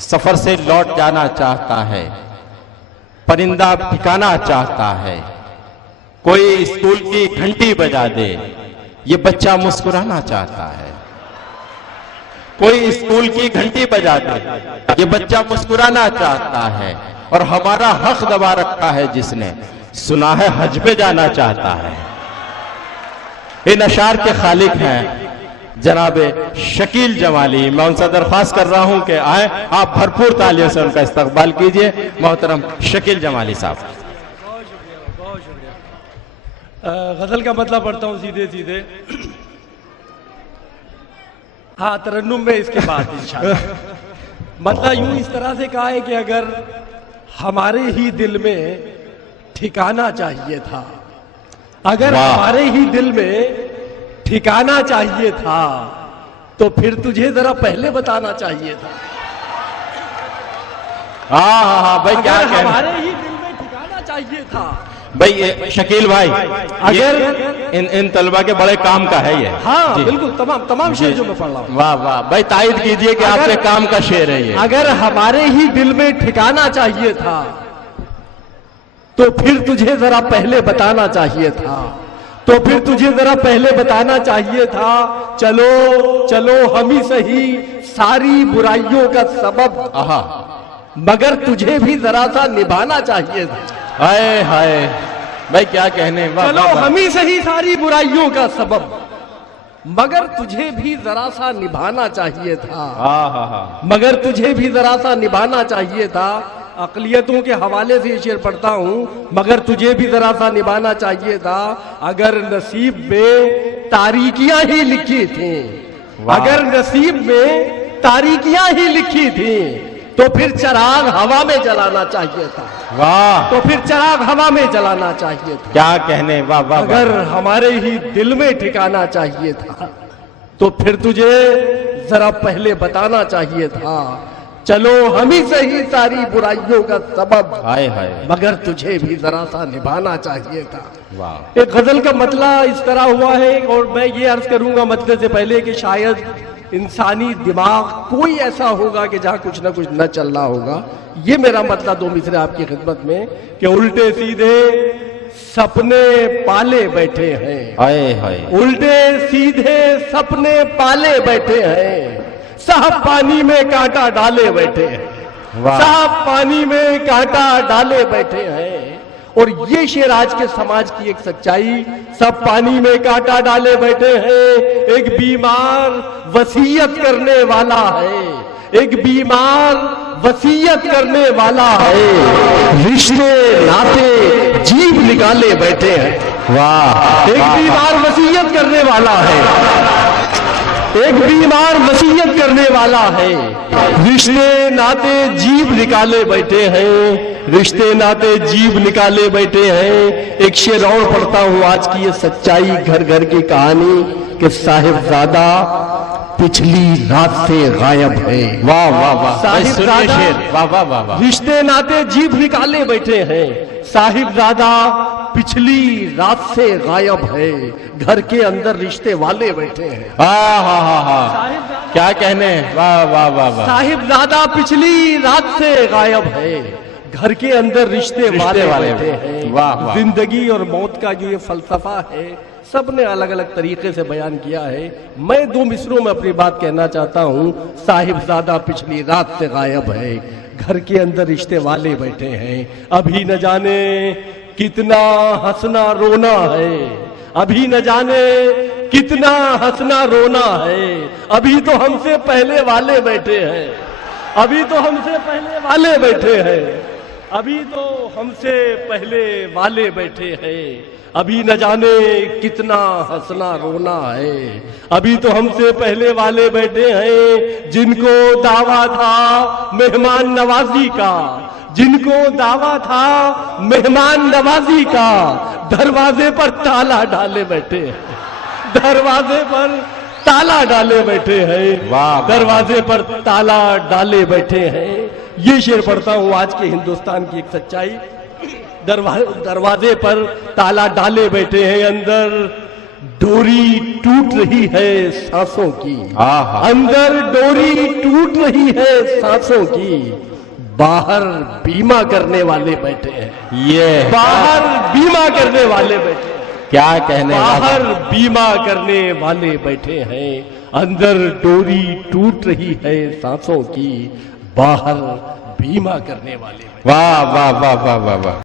सफर से लौट जाना चाहता है, परिंदा ठिकाना चाहता है, कोई स्कूल की घंटी बजा दे, ये बच्चा मुस्कुराना चाहता है। कोई स्कूल की घंटी बजा दे, ये बच्चा मुस्कुराना चाहता है। और हमारा हक दबा रखा है जिसने, सुना है हज पे जाना चाहता है। इन अशार के खालिक हैं जनाब शकील जमाली। मैं उनसे दरख्वास्त कर रहा हूं कि आए, आप भरपूर तालियों से उनका इस्तकबाल कीजिए। मोहतरम शकील जमाली साहब। बहुत शुक्रिया। गजल का मतलब पढ़ता हूँ सीधे सीधे। हाँ, तरन्नुम में इसके बाद इंशाअल्लाह। मतलब यूं इस तरह से कहा है कि अगर हमारे ही दिल में ठिकाना चाहिए था, अगर हमारे ही दिल में ठिकाना चाहिए था, तो फिर तुझे जरा पहले बताना चाहिए था। हाँ भाई, क्या हमारे ही दिल में ठिकाना चाहिए था भाई। शकील भाई, अगर इन तलबा के बड़े काम का है ये। हाँ बिल्कुल, तमाम शेर जो मैं पढ़ रहा हूँ। वाह वाह भाई, तायद कीजिए कि आपके काम का शेर है ये। अगर हमारे ही दिल में ठिकाना चाहिए था, तो फिर तुझे जरा पहले बताना चाहिए था, तो फिर तुझे जरा पहले बताना चाहिए था। चलो चलो हम ही सही सारी बुराइयों का सबब, मगर तुझे भी जरा सा निभाना चाहिए था। हाय हाय भाई, क्या कहने। चलो हम ही सही सारी बुराइयों का सबब, मगर तुझे भी जरा सा निभाना चाहिए था। मगर तुझे भी जरा सा निभाना चाहिए था। अकलियतों के हवाले से ये शेर पढ़ता हूँ। मगर तुझे भी जरा सा निभाना चाहिए था। अगर नसीब में तारीकियां ही लिखी थी, अगर नसीब में तारीकियां ही लिखी थी, तो फिर चिराग हवा में जलाना चाहिए था। वाह, तो फिर चिराग हवा में जलाना चाहिए था। क्या कहने। वाह वाह। अगर हमारे ही दिल में ठिकाना चाहिए था, तो फिर तुझे जरा पहले बताना चाहिए था। चलो हम ही सही सारी बुराइयों का सबब, हाय हाय, मगर तुझे भी जरा सा निभाना चाहिए था। वाह। एक गजल का मतला इस तरह हुआ है, और मैं ये अर्ज करूंगा मतले से पहले कि शायद इंसानी दिमाग कोई ऐसा होगा कि जहां कुछ ना कुछ न चल रहा होगा। ये मेरा मतलब दो मिसरे आपकी खिदमत में कि उल्टे सीधे सपने पाले बैठे हैं। हाय हाय, उल्टे सीधे सपने पाले बैठे हैं, साहब पानी में कांटा डाले बैठे हैं, साहब पानी में कांटा डाले बैठे हैं। और ये शेर आज के समाज की एक सच्चाई, सब पानी में कांटा डाले बैठे हैं। एक बीमार वसीयत करने वाला है, एक बीमार वसीयत करने वाला है, रिश्ते नाते जीभ निकाले बैठे हैं। वाह। एक बीमार वसीयत करने वाला है, एक बीमार वसीयत करने वाला है, रिश्ते नाते जीभ निकाले बैठे हैं, रिश्ते नाते जीभ निकाले बैठे हैं। एक शेर और पढ़ता हूं आज की ये सच्चाई, घर घर की कहानी कि साहिबजादा पिछली रात से गायब है। वाह वाह वाह, साहिबजादा शेर। वाह वाह वाह वाह। रिश्ते नाते जीभ निकाले बैठे हैं, साहिबजादा पिछली रात से गायब है, घर के अंदर रिश्ते वाले बैठे हैं। हाँ, क्या कहने। वाह वाह वाह वाह। साहिबजादा पिछली रात से गायब है, घर के अंदर रिश्ते वाले बैठे हैं। वाह वाह। जिंदगी और मौत का जो ये फलसफा है, सबने अलग अलग तरीके से बयान किया है। मैं दो मिसरों में अपनी बात कहना चाहता हूँ। साहिबजादा पिछली रात से गायब है, घर के अंदर रिश्ते वाले बैठे हैं। अभी न जाने कितना हंसना रोना है, अभी न जाने कितना हंसना रोना है, अभी तो हमसे पहले वाले बैठे हैं, अभी तो हमसे पहले वाले बैठे हैं, अभी तो हमसे पहले वाले बैठे हैं। अभी न जाने कितना हंसना रोना है, अभी तो हमसे पहले वाले बैठे हैं। जिनको दावा था मेहमान नवाजी का, जिनको दावा था मेहमान नवाजी का, दरवाजे पर ताला डाले बैठे हैं, दरवाजे पर ताला डाले बैठे हैं। वाह। दरवाजे पर ताला डाले बैठे हैं। ये शेर पढ़ता हूँ आज के हिंदुस्तान की एक सच्चाई। दरवाजे पर ताला डाले बैठे हैं, अंदर डोरी टूट रही है सांसों की, आहा। अंदर डोरी टूट रही है सांसों की, बाहर बीमा करने वाले बैठे हैं। ये बाहर बीमा करने वाले बैठे हैं। क्या कहने बाहर वाला। बीमा करने वाले बैठे हैं, अंदर डोरी टूट रही है सांसों की, बाहर बीमा करने वाले बैठे हैं। वाह वाह वाह वाह वाह वाह।